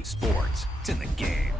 Hey, sports, it's in the game.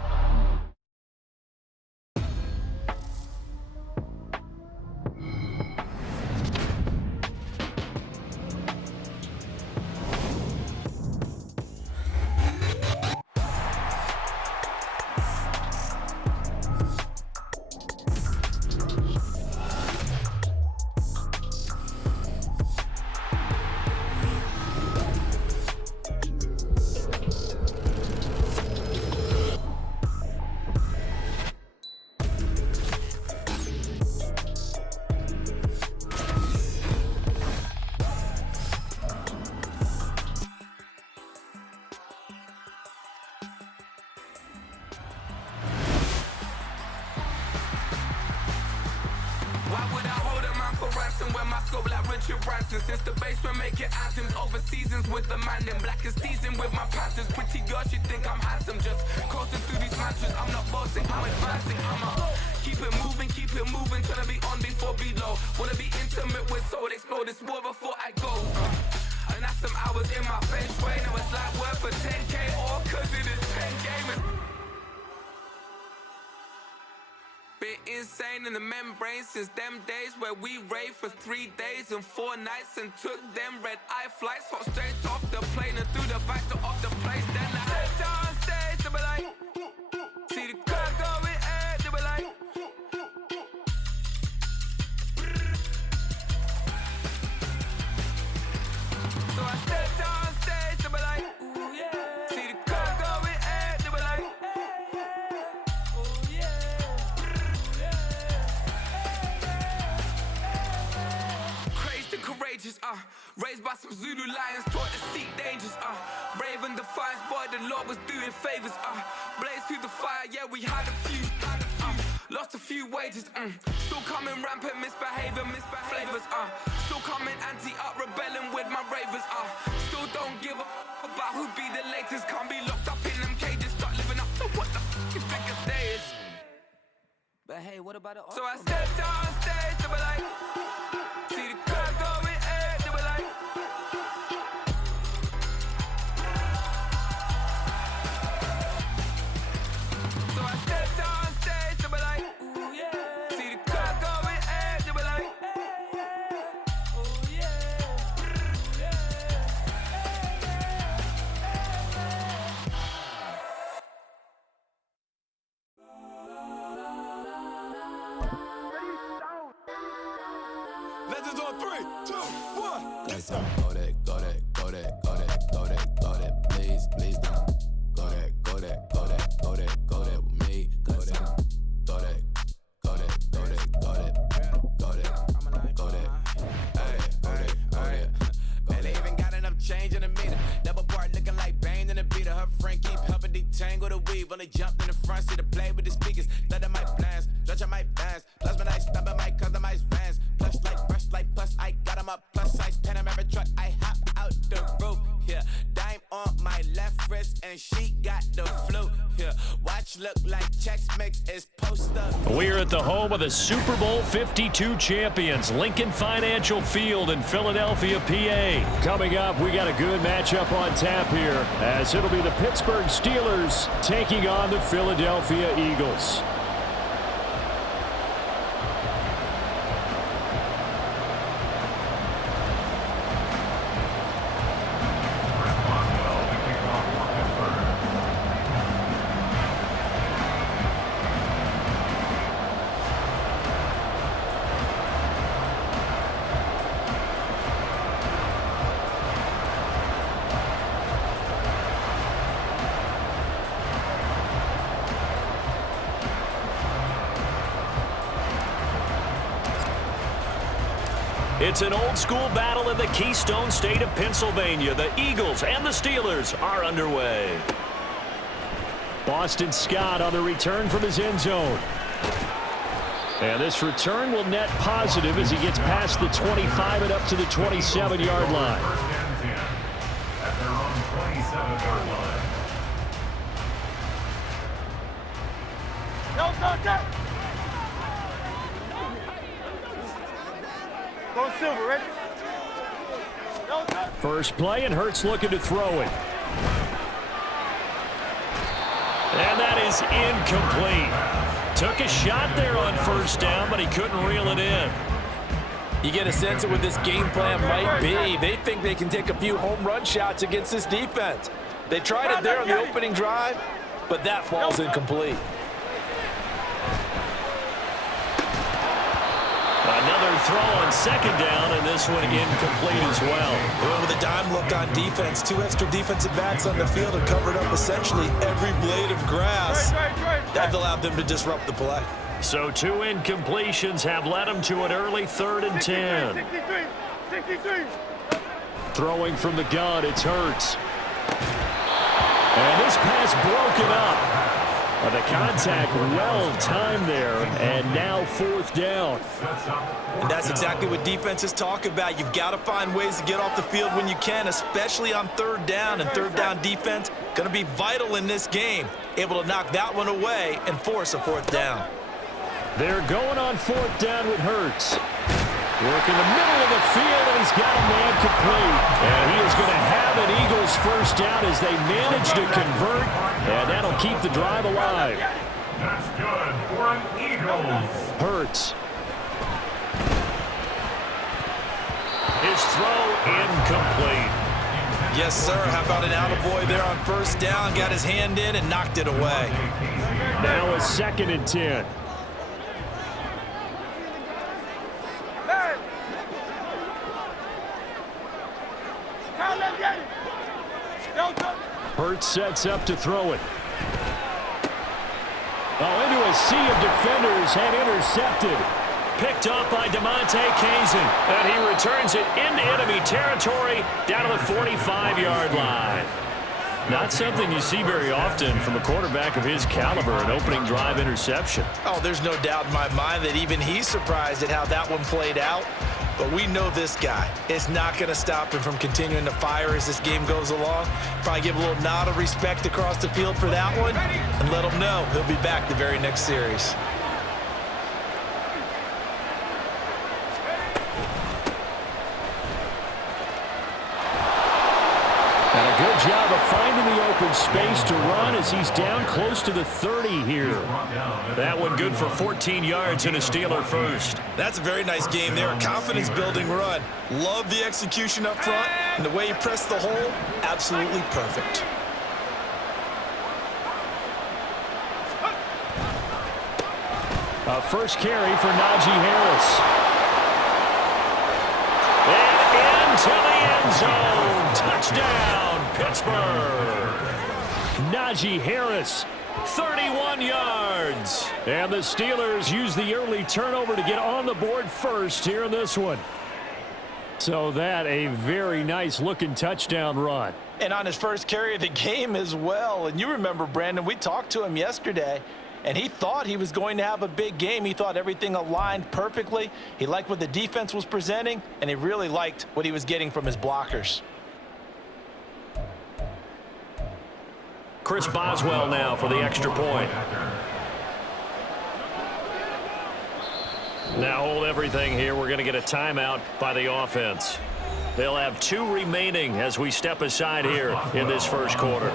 Since the basement making anthems over seasons with the man in black is seasoned with my patterns. Pretty girl, she think I'm handsome. Just coasting through these matches. I'm not bossing, I'm advancing. I'ma keep it moving, trying to be on before below. Wanna be intimate with soul, explore this war before I go. And that's some hours in my bench way. Now it's like work for 10K all cause it is 10 gamers. Been insane in the membrane since them days where we raved for 3 days and 4 nights and took them red-eye flights. Hot straight off the plane and through the back door of the place. Then I stepped on stage, they be like, see the crowd going air, they be like, so I stepped on stage, they be like, ooh yeah, see the crowd going air, they be like, courageous, raised by some Zulu lions, taught to seek dangers, brave and defiant, boy, the Lord was doing favors, blaze through the fire, yeah, we had a few, lost a few wages, still coming rampant, misbehaving, flavors, still coming anti-up, rebelling with my ravers, still don't give a about who be the latest, can't be locked up in them cages, start living up to what the you think a day is. But hey, what about the so I stepped on stage, they be like, see the crowd going air, they be like, so I stepped on stage, they be like, ooh yeah, see the crowd going air, they be like, oh yeah, Legends on 3, 2, 1. Let's go. Go that, go that, go that, go that, go that, go that. Please, please don't. Go that, go that, go that, go that, go that with me. Go that, go that, go that, go that, go that, go that, go that. Hey, go that, go that. And they even got enough change in the meter. Double part looking like Bane in the beater. Her friend keep helping detangle the weave. Only jumped in the front seat to play with the speakers. Let them mic blast, stretch my bands. Plus when I stop at my customized vans. Plush like brush like plus I got them up. Plus size Panamera truck. I hop out the roof. Yeah, dime on my left wrist and she got the flu. Yeah, watch look like checks mix is post up. We're at the home of the Super Bowl 52 champions, Lincoln Financial Field in Philadelphia, PA. Coming up, we got a good matchup on tap here, as it'll be the Pittsburgh Steelers taking on the Philadelphia Eagles. It's an old-school battle in the Keystone State of Pennsylvania. The Eagles and the Steelers are underway. Boston Scott on the return from his end zone. And this return will net positive as he gets past the 25 and up to the 27-yard line. At their own 27-yard line. Go, Go Silver, ready? First play, and Hurts looking to throw it. And that is incomplete. Took a shot there on first down, but he couldn't reel it in. You get a sense of what this game plan might be. They think they can take a few home run shots against this defense. They tried it there on the opening drive, but that falls incomplete. Another throw on second down, and this one incomplete as well. They went with a dime look on defense. Two extra defensive backs on the field and covered up essentially every blade of grass. That allowed them to disrupt the play. So 2 incompletions have led them to an early 3rd and 10. Throwing from the gun, it's Hurts. And this pass broken up. The contact well timed there, and now 4th down. And that's exactly what defenses talk about. You've got to find ways to get off the field when you can, especially on 3rd down. And 3rd down defense going to be vital in this game. Able to knock that one away and force a 4th down. They're going on 4th down with Hurts. Working the middle of the field, and he's got a man complete. And he is going to have an Eagles first down as they manage to convert, and that'll keep the drive alive. That's good for an Eagles. Hurts. His throw incomplete. Yes, sir. How about an attaboy there on first down? Got his hand in and knocked it away. Now a 2nd and 10. Hurts sets up to throw it. Oh, into a sea of defenders and intercepted. Picked up by DeMonte Kazin. And he returns it into enemy territory down to the 45-yard line. Not something you see very often from a quarterback of his caliber, an opening drive interception. Oh, there's no doubt in my mind that even he's surprised at how that one played out. But we know this guy is not going to stop him from continuing to fire as this game goes along. Probably give a little nod of respect across the field for that one and let him know he'll be back the very next series. And a good job of finding the open space to run as he's down close to the 30 here. That one good for 14 yards and a Steeler first. That's a very nice game there. A confidence-building run. Love the execution up front, and the way he pressed the hole, absolutely perfect. A first carry for Najee Harris. And into the end zone. Touchdown, Pittsburgh. Najee Harris, 31 yards. And the Steelers use the early turnover to get on the board first here in this one. So that a very nice-looking touchdown run. And on his first carry of the game as well. And you remember, Brandon, we talked to him yesterday, and he thought he was going to have a big game. He thought everything aligned perfectly. He liked what the defense was presenting, and he really liked what he was getting from his blockers. Chris Boswell now for the extra point. Now hold everything here. We're going to get a timeout by the offense. They'll have 2 remaining as we step aside here in this first quarter.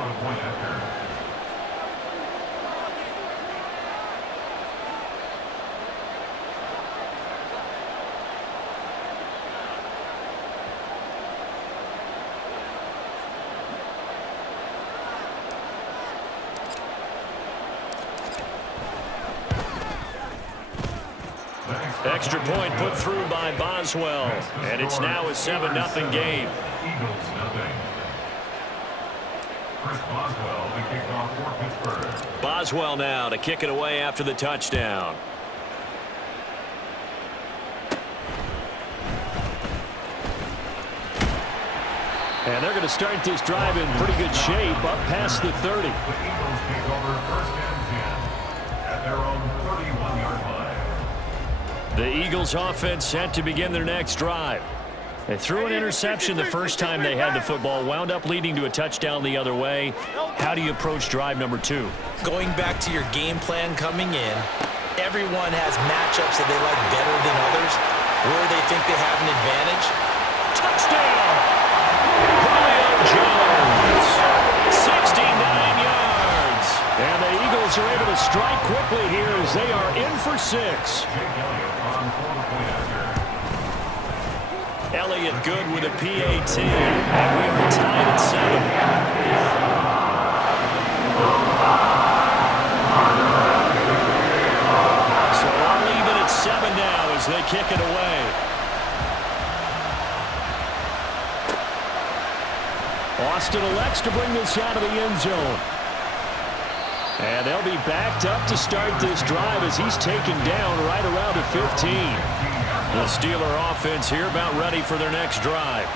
Extra point put through by Boswell, and it's now a 7-0 game. Eagles nothing. Chris Boswell, the kickoff for Pittsburgh. Boswell now to kick it away after the touchdown. And they're going to start this drive in pretty good shape, up past the 30. The Eagles take over 1st and 10 at their own 31-yard line. The Eagles offense set to begin their next drive. They threw an interception the first time they had the football, wound up leading to a touchdown the other way. How do you approach drive number 2? Going back to your game plan coming in, everyone has matchups that they like better than others, where they think they have an advantage. Touchdown! Julio Jones, 69 yards. And they 6. Elliott good with a PAT. And we are tied at 7. So we're even at 7 now as they kick it away. Austin elects to bring this out of the end zone. And they'll be backed up to start this drive as he's taken down right around the 15. The Steeler offense here about ready for their next drive.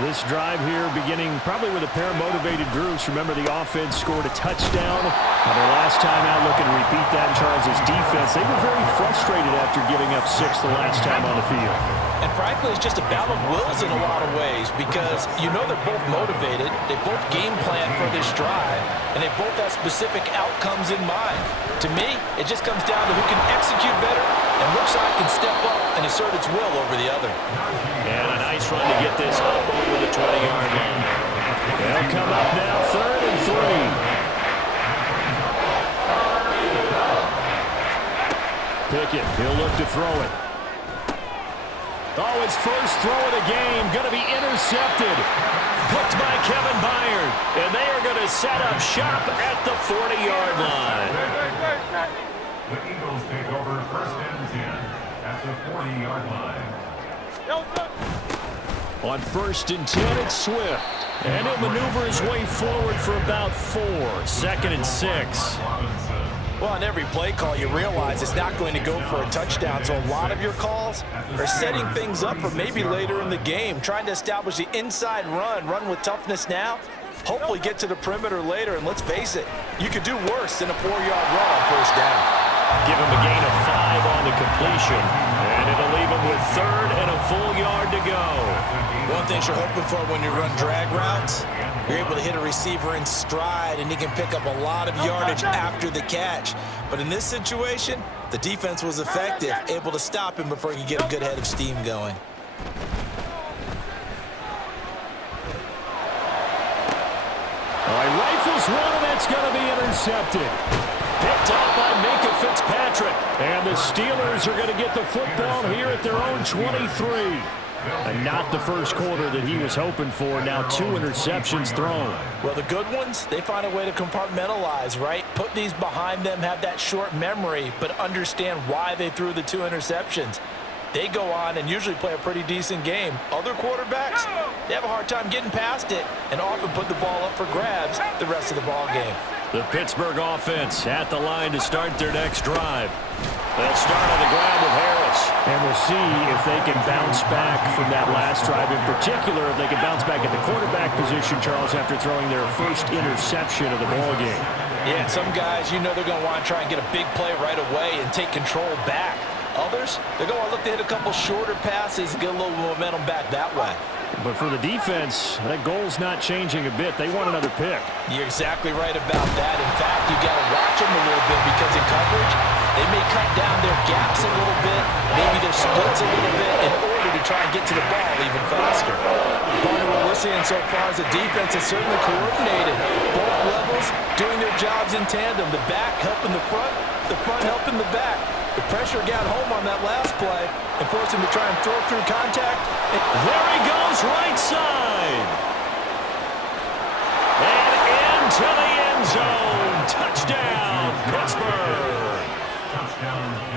This drive here beginning probably with a pair of motivated groups. Remember, the offense scored a touchdown. Their last time out looking to repeat that in Charles' defense. They were very frustrated after giving up 6 the last time on the field. And frankly, it's just a battle of wills in a lot of ways because you know they're both motivated. They both game plan for this drive, and they both have specific outcomes in mind. To me, it just comes down to who can execute better and which side can step up and assert its will over the other. And a nice run to get this up over the 20-yard line. They'll come up now, 3rd and 3. Pickett, he'll look to throw it. Oh, his first throw of the game, going to be intercepted. Picked by Kevin Byard. And they are going to set up shop at the 40-yard line. The Eagles take over 1st and 10 at the 40-yard line. On 1st and 10, it's Swift. And he'll maneuver his way forward for about 4. 2nd and 6. Well, on every play call, you realize it's not going to go for a touchdown, so a lot of your calls are setting things up for maybe later in the game, trying to establish the inside run with toughness now, hopefully get to the perimeter later, and let's face it, you could do worse than a 4-yard run on 1st down. Give him a gain of 5 on the completion, and it'll leave him with 3rd and a full yard to go. One thing you're hoping for when you run drag routes, you're able to hit a receiver in stride, and he can pick up a lot of yardage after the catch. But in this situation, the defense was effective, able to stop him before he could get a good head of steam going. All right, rifles one, and that's going to be intercepted. Picked up by Minka Fitzpatrick. And the Steelers are going to get the football here at their own 23. And not the first quarter that he was hoping for. Now 2 interceptions thrown. Well, the good ones, they find a way to compartmentalize, right? Put these behind them, have that short memory, but understand why they threw the 2 interceptions. They go on and usually play a pretty decent game. Other quarterbacks, they have a hard time getting past it and often put the ball up for grabs the rest of the ball game. The Pittsburgh offense at the line to start their next drive. They'll start on the ground with Harris. And we'll see if they can bounce back from that last drive. In particular, if they can bounce back at the quarterback position, Charles, after throwing their first interception of the ball game. Yeah, and some guys, you know they're going to want to try and get a big play right away and take control back. Others, they're going to look to hit a couple shorter passes and get a little momentum back that way. But for the defense, that goal's not changing a bit. They want another pick. You're exactly right about that. In fact, you got to watch them a little bit because in coverage, they may cut down their gaps a little bit, maybe their splits a little bit in order to try and get to the ball even faster. Part of what we're seeing so far is the defense is certainly coordinated. Both levels doing their jobs in tandem. The back helping the front helping the back. The pressure got home on that last play and forced him to try and throw through contact. There he goes, right side. And into the end zone. Touchdown, Pittsburgh.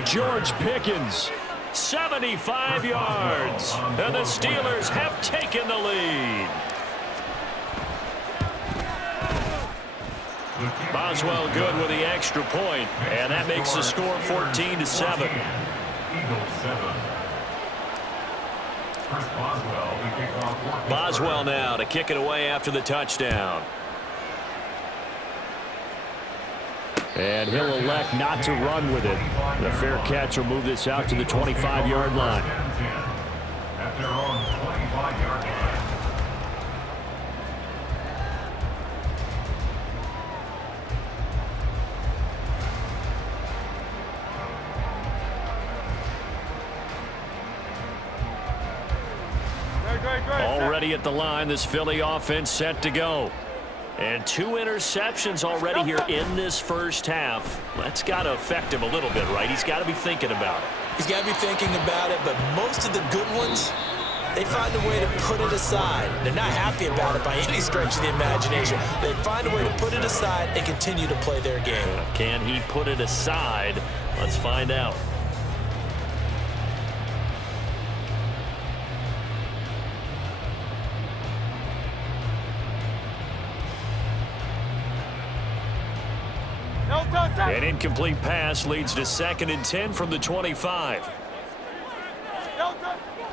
George Pickens, 75 yards. And the Steelers have taken the lead. Boswell good with the extra point, and that makes the score 14-7. Boswell now to kick it away after the touchdown. And he'll elect not to run with it. The fair catch will move this out to the 25-yard line. At their own 25-yard line. Already at the line, this Philly offense set to go. And 2 interceptions already here in this first half. That's got to affect him a little bit, right? He's got to be thinking about it. He's got to be thinking about it, but most of the good ones, they find a way to put it aside. They're not happy about it by any stretch of the imagination. They find a way to put it aside and continue to play their game. Can he put it aside? Let's find out. An incomplete pass leads to 2nd and 10 from the 25.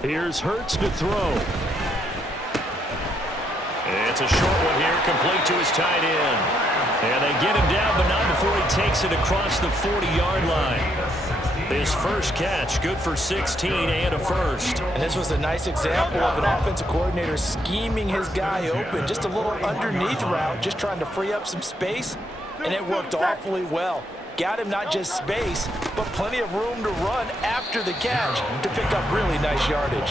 Here's Hurts to throw. It's a short one here, complete to his tight end. And they get him down, but not before he takes it across the 40-yard line. His first catch, good for 16 and a first. And this was a nice example of an offensive coordinator scheming his guy open. Just a little underneath route, just trying to free up some space, and it worked awfully well. Got him not just space, but plenty of room to run after the catch to pick up really nice yardage.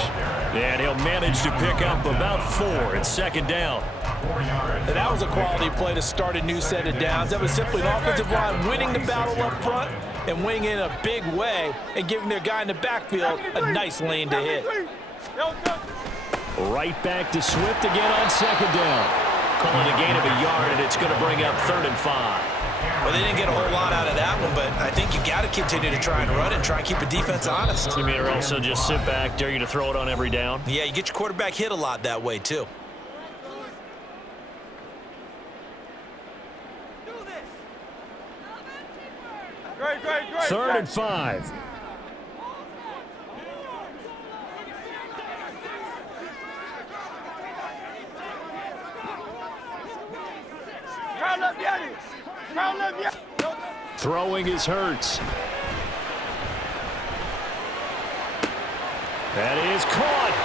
And he'll manage to pick up about 4 at 2nd down. And that was a quality play to start a new set of downs. That was simply an offensive line winning the battle up front and winning in a big way and giving their guy in the backfield a nice lane to hit. Right back to Swift again on 2nd down. Calling a gain of a yard, and it's going to bring up 3rd and 5. Well, they didn't get a whole lot out of that one, but I think you got to continue to try and run and try and keep the defense honest. You mean or also just sit back, dare you to throw it on every down? Yeah, you get your quarterback hit a lot that way, too. Great. 3rd and 5. Throwing is Hurts. That is caught.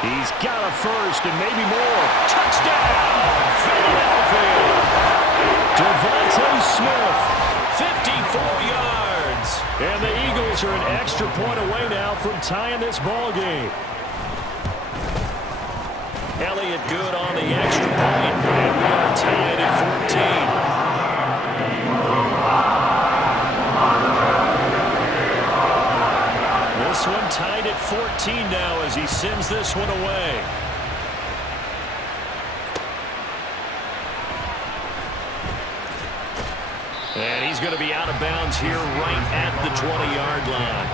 He's got a first and maybe more. Touchdown, Philadelphia. Devontae Smith, 54 yards. And the Eagles are an extra point away now from tying this ball game. Elliott good on the extra point, and we are tied at 14. This one tied at 14 now as he sends this one away. And he's going to be out of bounds here right at the 20-yard line.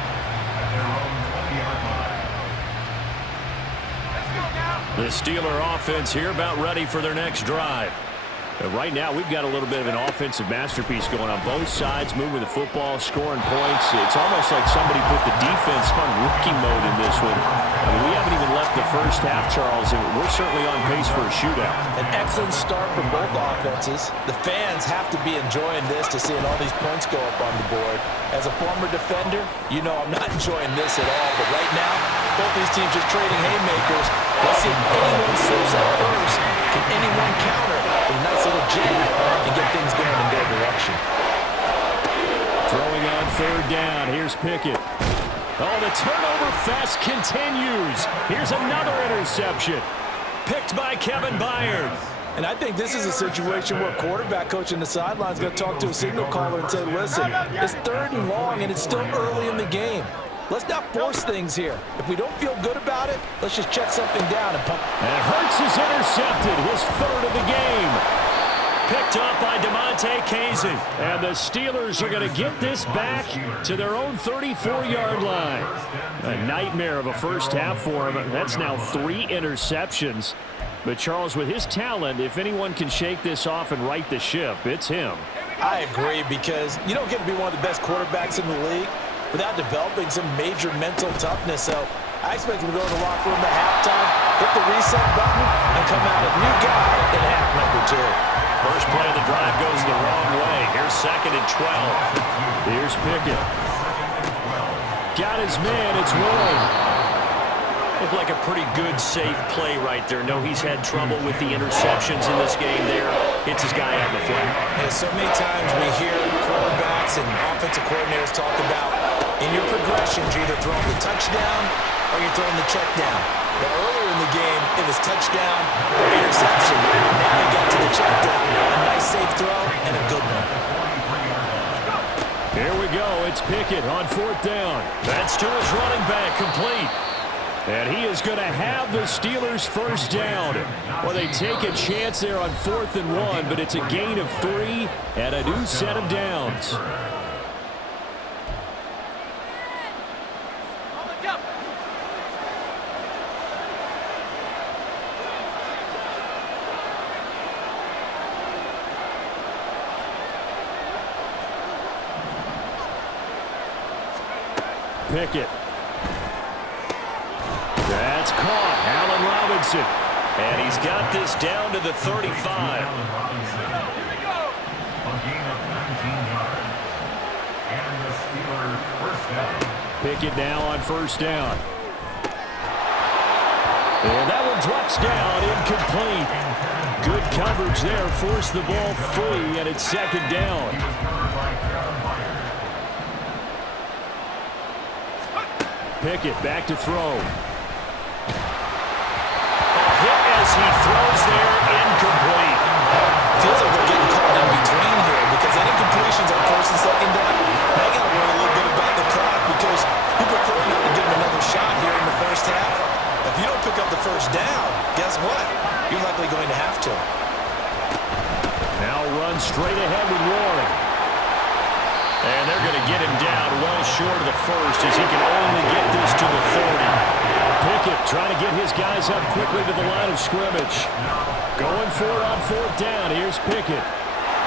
The Steeler offense here about ready for their next drive. Right now, we've got a little bit of an offensive masterpiece going on both sides, moving the football, scoring points. It's almost like somebody put the defense on rookie mode in this one. I mean, we haven't even left the first half, Charles, and we're certainly on pace for a shootout. An excellent start for both offenses. The fans have to be enjoying this to seeing all these points go up on the board. As a former defender, you know I'm not enjoying this at all. But right now, both these teams just trading haymakers. Let's see if anyone slips up first. Can anyone counter with a nice little jab and get things going in their direction? Throwing on 3rd down. Here's Pickett. Oh, the turnover fest continues. Here's another interception. Picked by Kevin Byard. And I think this is a situation where quarterback coach in the sideline is going to talk to a signal caller and say, listen, it's 3rd and long and it's still early in the game. Let's not force things here. If we don't feel good about it, let's just check something down and pump. And Hurts is intercepted, his 3rd of the game. Picked up by DeMonte Casey. And the Steelers are going to get this back to their own 34-yard line. A nightmare of a first half for him. That's now 3 interceptions. But Charles, with his talent, if anyone can shake this off and right the ship, it's him. I agree, because you don't get to be one of the best quarterbacks in the league without developing some major mental toughness. So I expect him to go in the locker room at halftime, hit the reset button, and come out a new guy in half number 2. First play of the drive goes the wrong way. Here's 2nd and 12. Here's Pickett. Got his man. It's Warren. Looked like a pretty good, safe play right there. No, he's had trouble with the interceptions in this game there. Hits his guy out in the flat. And so many times we hear quarterbacks and offensive coordinators talk about in your progressions, you're either throwing the touchdown or you're throwing the check down. But earlier in the game, it was touchdown or interception. Now we got to the check down. A nice safe throw and a good one. Here we go. It's Pickett on 4th down. That's to his running back, complete. And he is going to have the Steelers' first down. Well, they take a chance there on 4th and 1, but it's a gain of 3 and a new set of downs. Pickett. That's caught. Allen Robinson. And he's got this down to the 35. Allen Robinson. A gain of 19 yards. And the Steelers' first down. Pickett now on 1st down. And that one drops down, incomplete. Good coverage there, forced the ball free, and it's 2nd down. Pickett back to throw. A hit as he throws there, incomplete. Feels like we're getting caught in between here because any completions on 1st and 2nd down, they got to worry a little bit about the clock because you prefer not to give them another shot here in the first half. If you don't pick up the first down, guess what? You're likely going to have to. Now run straight ahead with Warren. And they're going to get him down well short of the first as he can only get this to the 30. Pickett trying to get his guys up quickly to the line of scrimmage. Going for it on 4th down. Here's Pickett.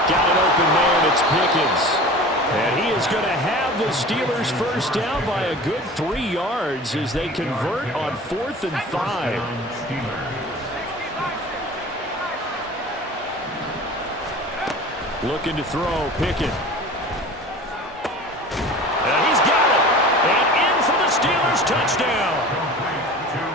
Got an open man. It's Pickens. And he is going to have the Steelers first down by a good 3 yards as they convert on 4th and 5. Looking to throw. Pickett. And he's got it. And in for the Steelers touchdown.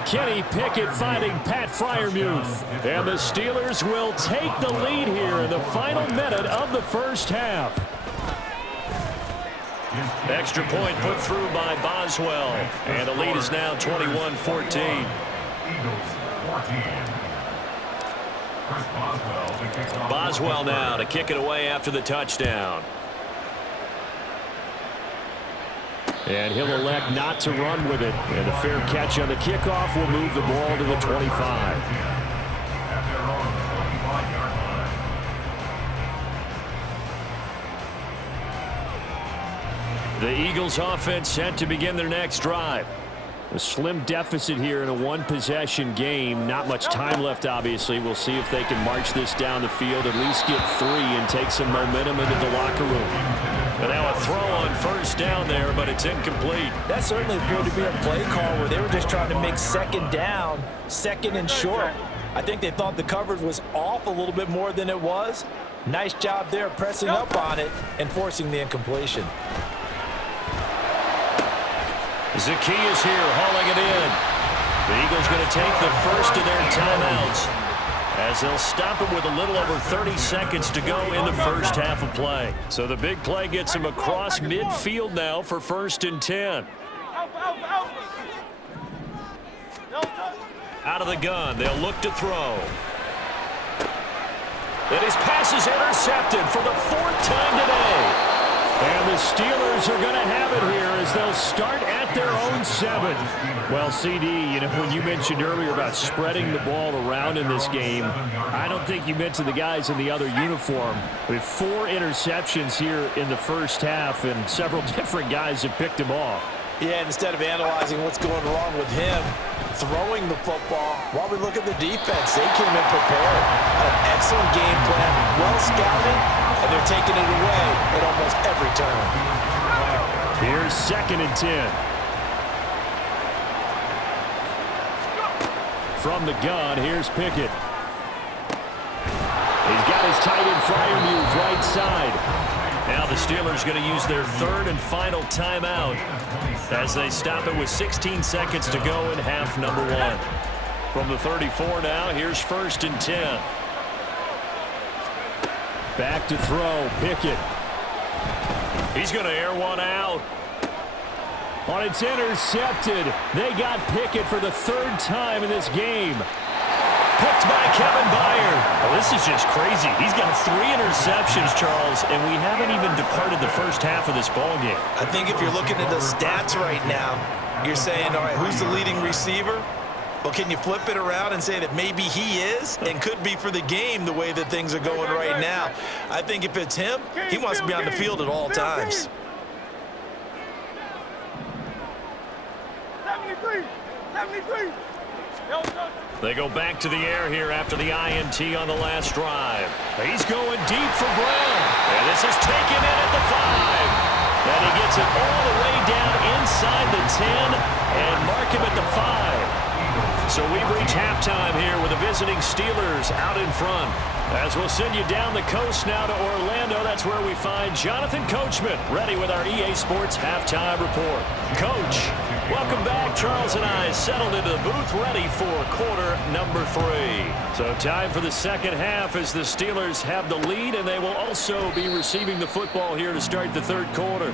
Kenny Pickett finding Pat Freiermuth. And the Steelers will take the lead here in the final minute of the first half. Extra point put through by Boswell. And the lead is now 21-14. Boswell now to kick it away after the touchdown. And he'll elect not to run with it. And a fair catch on the kickoff will move the ball to the 25. The Eagles offense set to begin their next drive. A slim deficit here in a one-possession game. Not much time left, obviously. We'll see if they can march this down the field, at least get 3 and take some momentum into the locker room. But now a throw on 1st down there, but it's incomplete. That certainly appeared to be a play call where they were just trying to make 2nd down, 2nd and short. I think they thought the coverage was off a little bit more than it was. Nice job there pressing up on it and forcing the incompletion. Zacchaeus here hauling it in. The Eagles going to take the first of their timeouts as they'll stop it with a little over 30 seconds to go in the first half of play. So the big play gets him across midfield now for 1st and 10. Out of the gun, they'll look to throw. And his pass is intercepted for the 4th time today. And the Steelers are going to have it here as they'll start at their own 7. Well, CD, you know, when you mentioned earlier about spreading the ball around in this game, I don't think you mentioned the guys in the other uniform. With 4 interceptions here in the first half, and several different guys have picked him off. Yeah, and instead of analyzing what's going wrong with him throwing the football, while we look at the defense, they came in prepared. An excellent game plan, well scouted, and they're taking it away at almost every turn. Here's 2nd and 10. From the gun, here's Pickett. He's got his tight end Freiermuth right side. Now the Steelers going to use their 3rd and final timeout as they stop it with 16 seconds to go in half number 1. From the 34 now, here's 1st and 10. Back to throw, Pickett. He's going to air one out. On it's intercepted. They got Pickett for the 3rd time in this game. picked by Kevin Byard. Oh, this is just crazy. He's got 3 interceptions, Charles, and we haven't even departed the first half of this ballgame. I think if you're looking at the stats right now, you're saying, all right, who's the leading receiver? Well, can you flip it around and say that maybe he is and could be for the game the way that things are going right now? I think if it's him, he wants to be on the field at all times. 73. They go back to the air here after the INT on the last drive. He's going deep for Brown. And this is taken in at the 5. And he gets it all the way down inside the 10 and mark him at the 5. So we've reached halftime here with the visiting Steelers out in front. As we'll send you down the coast now to Orlando, that's where we find Jonathan Coachman, ready with our EA Sports Halftime Report. Coach, welcome back. Charles and I settled into the booth, ready for quarter number 3. So time for the second half as the Steelers have the lead, and they will also be receiving the football here to start the third quarter.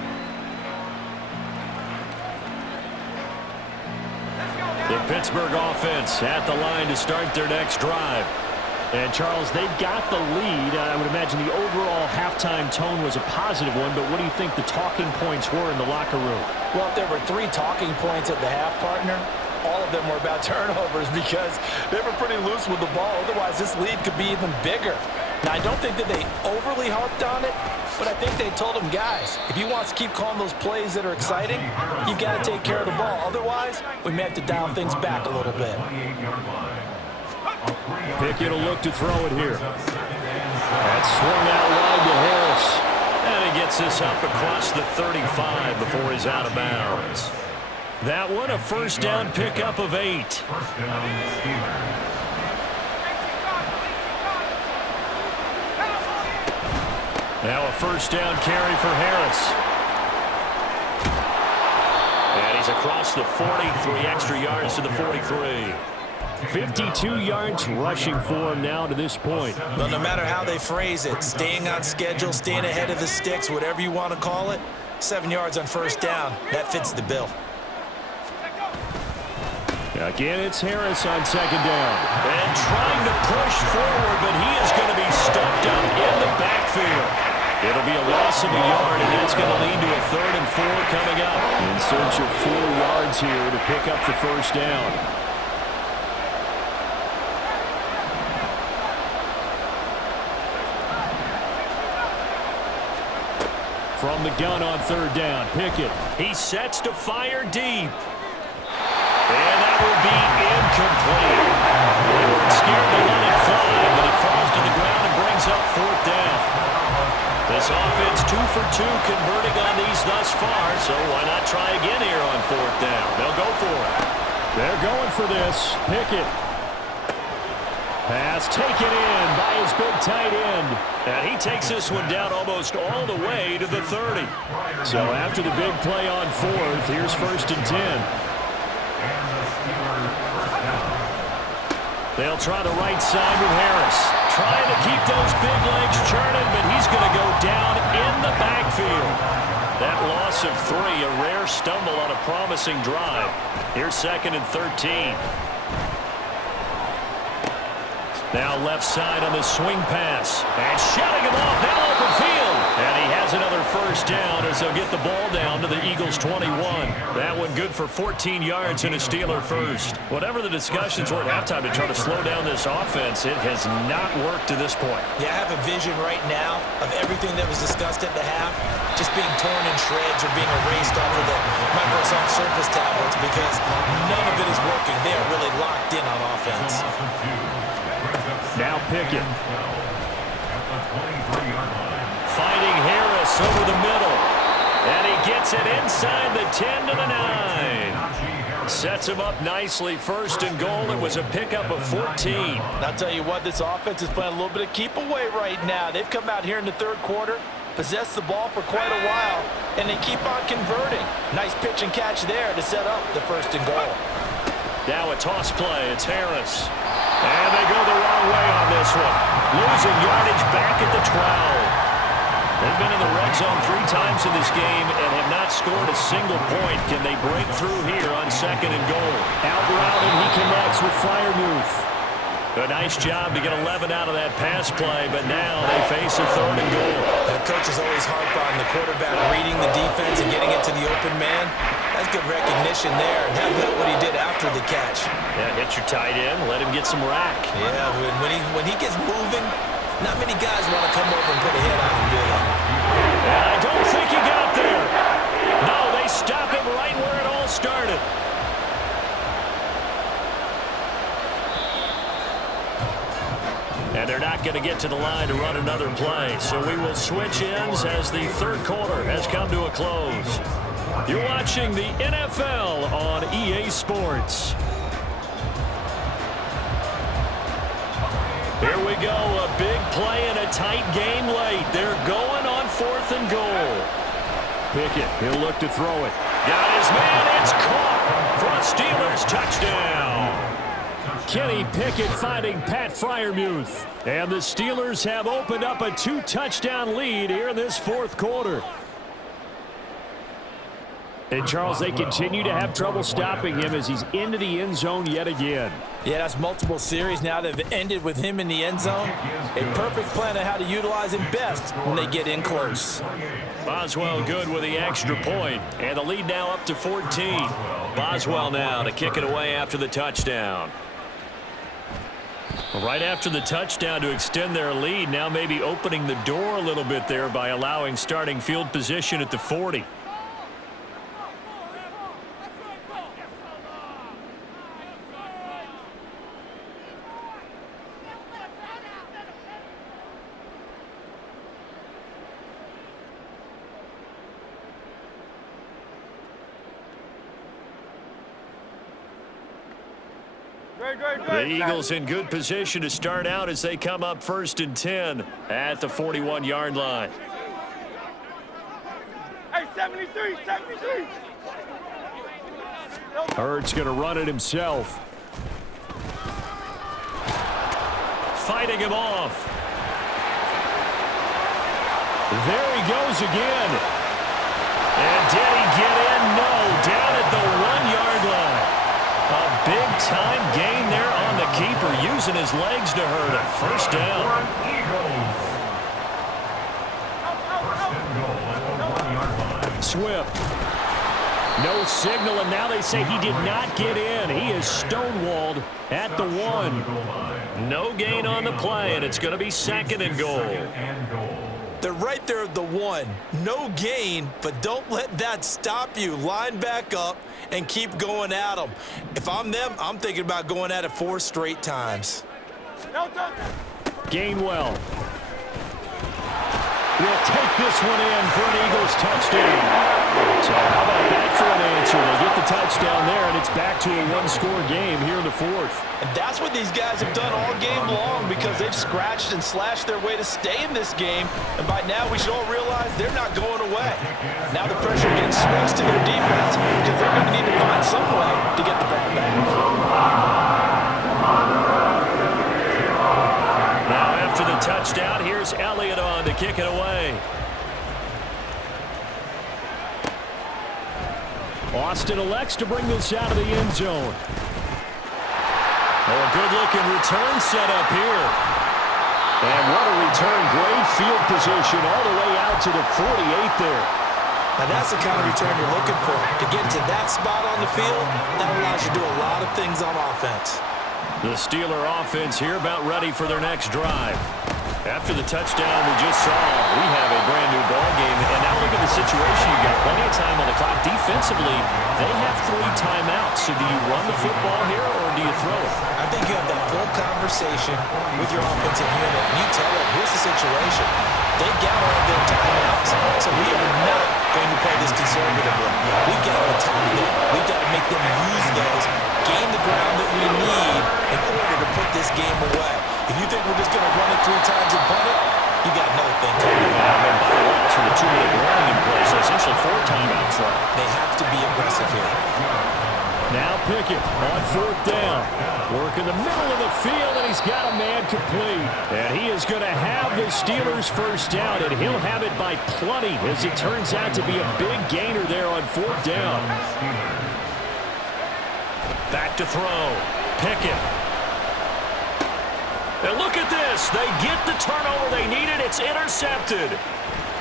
The Pittsburgh offense at the line to start their next drive. And, Charles, they've got the lead. I would imagine the overall halftime tone was a positive one, but what do you think the talking points were in the locker room? Well, if there were 3 talking points at the half, partner, all of them were about turnovers because they were pretty loose with the ball. Otherwise, this lead could be even bigger. Now, I don't think that they overly harped on it, but I think they told them, guys, if you want to keep calling those plays that are exciting, you've got to take care of the ball. Otherwise, we may have to dial things back a little bit. Pickett will look to throw it here. That's swung out wide to Harris. And he gets this up across the 35 before he's out of bounds. That one, a first down pickup of 8. Now a first down carry for Harris. And he's across the 43 extra yards to the 43. 52 yards rushing for him now to this point. Well, no matter how they phrase it, staying on schedule, staying ahead of the sticks, whatever you want to call it, 7 yards on first down, that fits the bill. Again, it's Harris on second down. And trying to push forward, but he is going to be stuffed up in the backfield. It'll be a loss of a yard, and that's going to lead to a 3rd and 4 coming up. In search of 4 yards here to pick up the first down. From the gun on 3rd down, Pickett. He sets to fire deep. And that will be incomplete. They were scared to let it fly, but it falls to the ground and brings up 4th down. This offense 2 for 2 converting on these thus far, so why not try again here on 4th down? They'll go for it. They're going for this. Pickett. Pass taken in by his big tight end. And he takes this one down almost all the way to the 30. So after the big play on 4th, here's 1st and 10. They'll try the right side with Harris. Trying to keep those big legs churning, but he's going to go down in the backfield. That loss of 3, a rare stumble on a promising drive. Here's 2nd and 13. Now left side on the swing pass. And shutting him off, now open field. And he has another first down as they'll get the ball down to the Eagles' 21. That one good for 14 yards and a Steeler first. Whatever the discussions were at halftime to try to slow down this offense, it has not worked to this point. Yeah, I have a vision right now of everything that was discussed at the half just being torn in shreds or being erased off of the Microsoft Surface tablets because none of it is working. They are really locked in on offense. Now Pickett. Fighting Harris over the middle. And he gets it inside the 10 to the 9. Sets him up nicely. 1st and goal. It was a pickup of 14. I'll tell you what, this offense is playing a little bit of keep away right now. They've come out here in the 3rd quarter, possessed the ball for quite a while, and they keep on converting. Nice pitch and catch there to set up the 1st and goal. Now a toss play. It's Harris. And they go the wrong way on this one. Losing yardage back at the 12. They've been in the red zone 3 times in this game and have not scored a single point. Can they break through here on 2nd and goal? Out route, and he connects with Freiermuth. A nice job to get 11 out of that pass play, but now they face a 3rd and goal. The coach is always harp on the quarterback reading the defense and getting it to the open man. That's good recognition there, and how about what he did after the catch. Yeah, hit your tight end, let him get some rack. Yeah, when he gets moving, not many guys want to come over and put a hit on him, do they? And I don't think he got there. No, they stop him right where it all started. And they're not going to get to the line to run another play. So we will switch ends as the 3rd quarter has come to a close. You're watching the NFL on EA Sports. Here we go, a big play and a tight game late. They're going on 4th and goal. Pickett, he'll look to throw it. Got his man, it's caught for a Steelers touchdown. Kenny Pickett finding Pat Freiermuth. And the Steelers have opened up a 2-touchdown lead here in this 4th quarter. And, Charles, they continue to have trouble stopping him as he's into the end zone yet again. Yeah, that's multiple series now that have ended with him in the end zone. A perfect plan on how to utilize him best when they get in close. Boswell good with the extra point. And the lead now up to 14. Boswell now to kick it away after the touchdown. Right after the touchdown to extend their lead, now maybe opening the door a little bit there by allowing starting field position at the 40. The Eagles in good position to start out as they come up 1st and 10 at the 41-yard line. Hey, 73, 73. Hurts going to run it himself. Fighting him off. There he goes again. And did he get in? No. Down at the 1-yard line. A big-time gain there on the keeper, using his legs to hurt him. First down. Swift. No signal, and now they say he did not get in. He is stonewalled at the 1. No gain on the play, and it's going to be 2nd and goal. They're right there at the 1. No gain, but don't let that stop you. Line back up and keep going at them. If I'm them, I'm thinking about going at it 4 straight times. Gainwell will take this one in for an Eagles touchdown. So how about that for an answer? They get the touchdown there, and it's back to a 1-score game here in the 4th. And that's what these guys have done all game long, because they've scratched and slashed their way to stay in this game. And by now, we should all realize they're not going away. Now the pressure again swings to their defense, because they're going to need to find some way to get the ball back. Now after the touchdown, here's Elliott on to kick it away. Austin elects to bring this out of the end zone. Oh, a good-looking return set up here. And what a return. Great field position all the way out to the 48 there. Now that's the kind of return you're looking for. To get to that spot on the field, that allows you to do a lot of things on offense. The Steeler offense here about ready for their next drive. After the touchdown we just saw, we have a brand new ball game. And now look at the situation. You've got plenty of time on the clock. Defensively, they have 3 timeouts. So do you run the football here or do you throw it? I think you have that full conversation with your offensive unit. And you tell them, here's the situation. They got all their timeouts. So we are not going to play this conservatively. We've got to attack them. We've got to make them use those, gain the ground that we need in order to put this game away. If you think we're just going to run it 3 times and punt it, you got another thing coming. That's with a 2-minute warning in place. So essentially 4 timeouts left. They have to be aggressive here. Now Pickett on 4th down. Work in the middle of the field, and he's got a man complete. And he is going to have the Steelers first down, and he'll have it by plenty, as it turns out to be a big gainer there on 4th down. Back to throw. Pickett. And look at this. They get the turnover they needed. It's intercepted.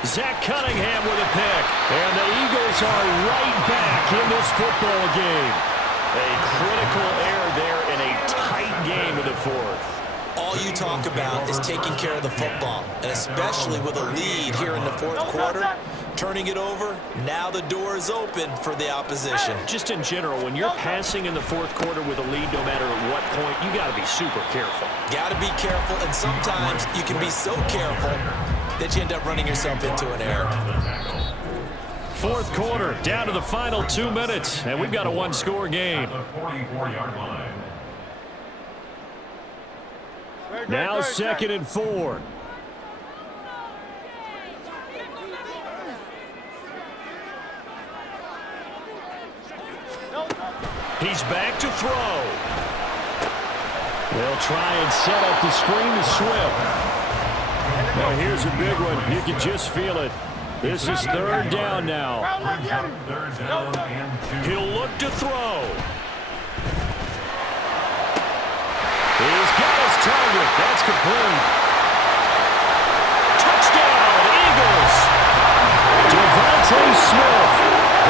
Zach Cunningham with a pick. And the Eagles are right back in this football game. A critical error there in a tight game in the fourth. All you talk about is taking care of the football, and especially with a lead here in the fourth quarter, turning it over, now the door is open for the opposition. Just in general, when you're passing in the fourth quarter with a lead, no matter at what point, you got to be super careful. Got to be careful, and sometimes you can be so careful that you end up running yourself into an error. Fourth quarter, down to the final 2 minutes, and we've got a one-score game. Now 2nd and 4. He's back to throw. They'll try and set up the screen to Swift. Now here's a big one. You can just feel it. This is 3rd down now. He'll look to throw. He's got his target. That's complete. Touchdown, Eagles. Devontae Smith,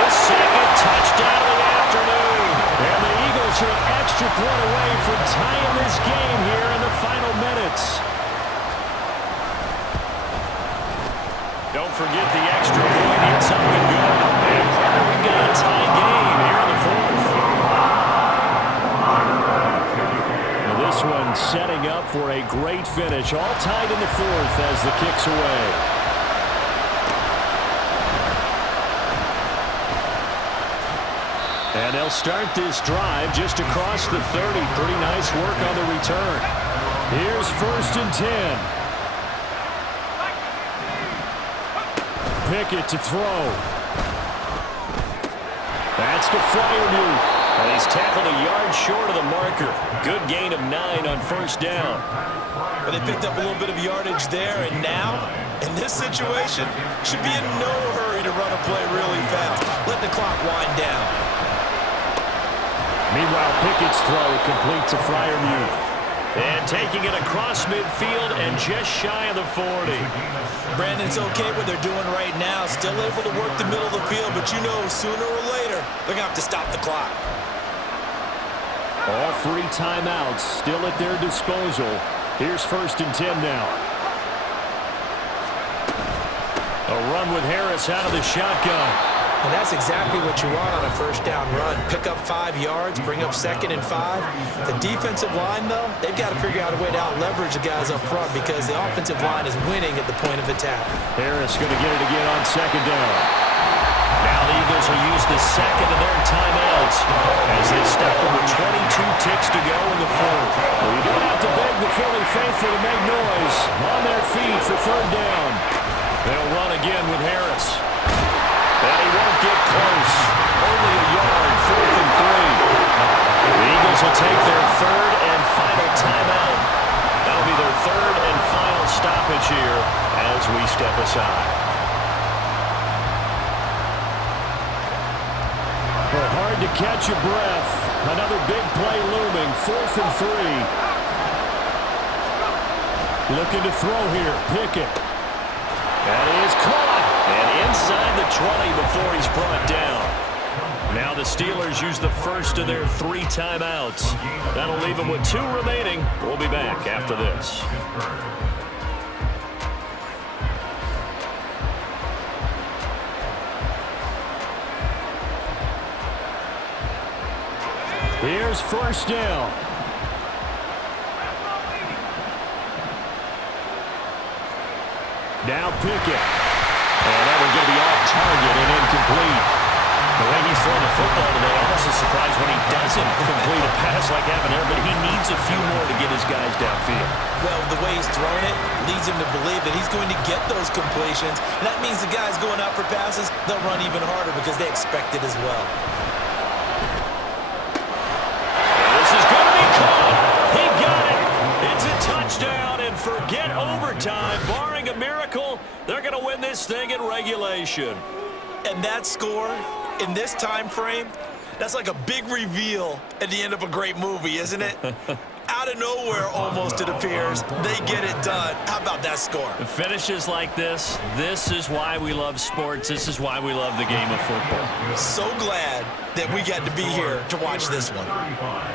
his 2nd touchdown of the afternoon. And the Eagles are an extra point away from tying this game here in the final minutes. Don't forget the extra point. It's up and good. And we've got a tie game here in the fourth. This one setting up for a great finish. All tied in the fourth as the kick's away. And they'll start this drive just across the 30. Pretty nice work on the return. Here's 1st and 10. Pickett to throw. That's to Freiermuth. And he's tackled a yard short of the marker. Good gain of 9 on 1st down. But they picked up a little bit of yardage there, and now, in this situation, should be in no hurry to run a play really fast. Let the clock wind down. Meanwhile, Pickett's throw complete to Freiermuth. And taking it across midfield and just shy of the 40. Brandon, it's okay what they're doing right now. Still able to work the middle of the field, but you know sooner or later they're going to have to stop the clock. All 3 timeouts still at their disposal. Here's 1st and 10 now. A run with Harris out of the shotgun. And that's exactly what you want on a 1st down run. Pick up 5 yards, bring up 2nd and 5. The defensive line, though, they've got to figure out a way to out-leverage the guys up front because the offensive line is winning at the point of attack. Harris going to get it again on 2nd down. Now the Eagles will use the 2nd of their timeouts as they step with 22 ticks to go in the fourth. Well, you don't have to beg the Philly faithful to make noise. On their feet for 3rd down. They'll run again with Harris. And he won't get close. Only a yard, 4th and 3. The Eagles will take their 3rd and final timeout. That'll be their 3rd and final stoppage here as we step aside. Well, hard to catch your breath. Another big play looming. 4th and 3. Looking to throw here. Pickett. That is caught. And inside the 20 before he's brought down. Now the Steelers use the 1st of their 3 timeouts. That'll leave them with 2 remaining. We'll be back after this. Here's 1st down. Now Pickett. And that one's going to be off target and incomplete. The way he's throwing the football today, I'm also surprised when he doesn't complete a pass like having there, but he needs a few more to get his guys downfield. Well, the way he's throwing it leads him to believe that he's going to get those completions. And that means the guys going out for passes, they'll run even harder because they expect it as well. And this is going to be caught. He got it. It's a touchdown, and forget overtime. Barring a miracle, they're going to win this thing in regulation. And that score in this time frame, that's like a big reveal at the end of a great movie, isn't it? Out of nowhere, almost, it appears, they get it done. How about that score? Finishes like this is why we love sports. This is why we love the game of football. So glad that we got to be here to watch this one.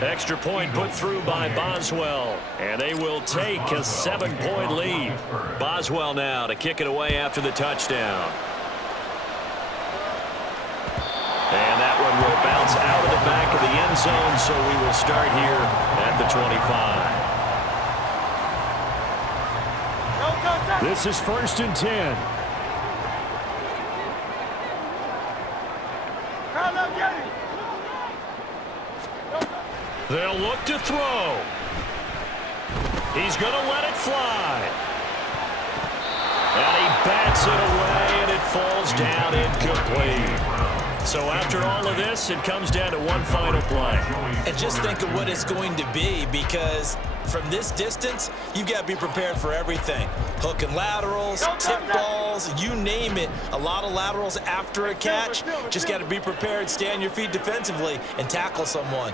Extra point put through by Boswell, and they will take a 7-point lead. Boswell now to kick it away after the touchdown. And that one will bounce out of the back of the end zone, so we will start here at the 25. This is 1st and 10. They'll look to throw. He's going to let it fly. And he bats it away, and it falls down incomplete. So after all of this, it comes down to one final play. And just think of what it's going to be, because from this distance, you've got to be prepared for everything. Hook and laterals, tip balls, you name it. A lot of laterals after a catch. Just got to be prepared, stay on your feet defensively, and tackle someone.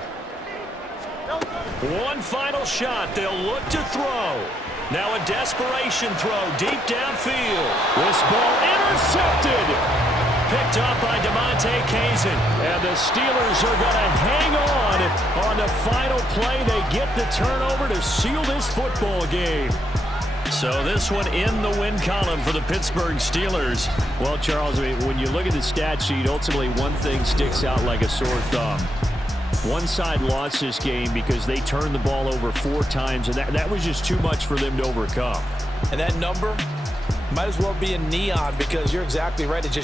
One final shot. They'll look to throw. Now a desperation throw deep downfield. This ball intercepted. Picked up by DeMonte Kazin. And the Steelers are going to hang on the final play. They get the turnover to seal this football game. So this one in the win column for the Pittsburgh Steelers. Well, Charles, I mean, when you look at the stat sheet, ultimately one thing sticks out like a sore thumb. One side lost this game because they turned the ball over 4 times, and that was just too much for them to overcome. And that number might as well be in neon, because you're exactly right. It just